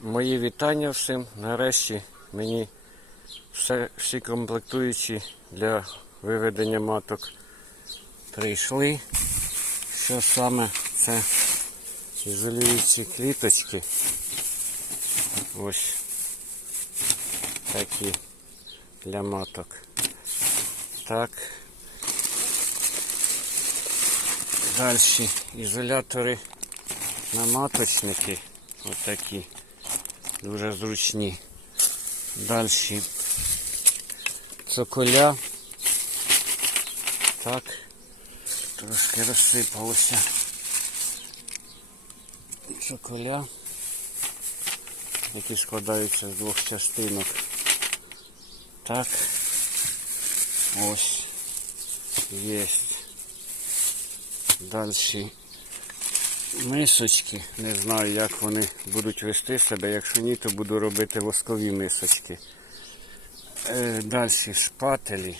Мої вітання всім. Нарешті мені все, всі комплектуючі для виведення маток прийшли. Що саме це ізолюючі кліточки. Ось такі для маток. Так. Далі ізолятори на маточники. Отакі. Дуже зручні. Далі цоколя. Так. Трошки розсипалося. Цоколя, які складаються з двох частинок. Так. Ось. Єсть. Далі мисочки. Не знаю, як вони будуть вести себе. Якщо ні, то буду робити воскові мисочки. Е, далі шпателі.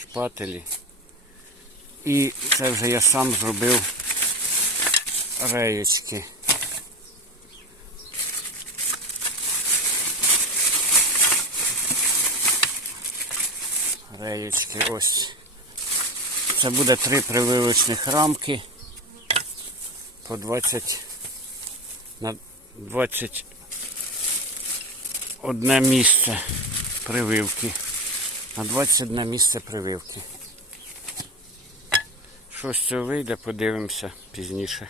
Шпателі. І це вже я сам зробив реєчки. Реєчки ось. Це буде три прививочних рамки по 20 на 20 одне місце прививки. На 21 місце прививки. Що з цього вийде, подивимося пізніше.